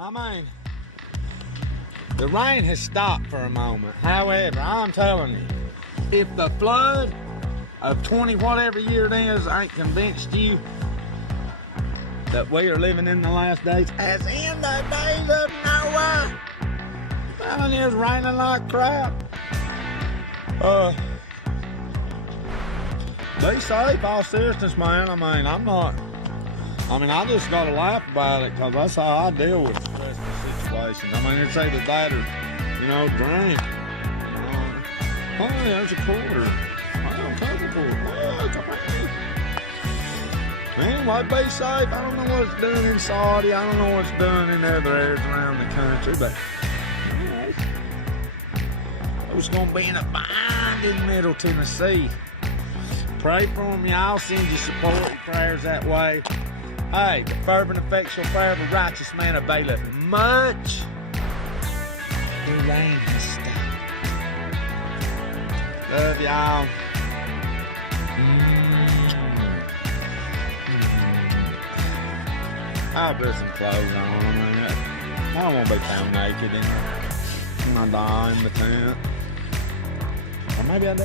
I mean, the rain has stopped for a moment. However, I'm telling you, if the flood of 20 whatever year it is ain't convinced you that we are living in the last days, as in the days of Noah, telling you it's raining like crap. Be safe, all seriousness, man. I just gotta laugh about it because that's how I deal with stressful situations. I mean, it's either that or, drink. Oh, there's a quarter. Oh, take a quarter. Oh, it's a penny. Anyway, be safe. I don't know what it's doing in Saudi. I don't know what it's doing in other areas around the country, but I was going to be in a bind in Middle Tennessee. Pray for them, y'all. Send your support and prayers that way. Hey, the fervent, effectual prayer of a righteous man availeth much. The rain has stopped. Love y'all. I'll put some clothes on. I don't want to be found naked in my dog in the tent. Or maybe I do.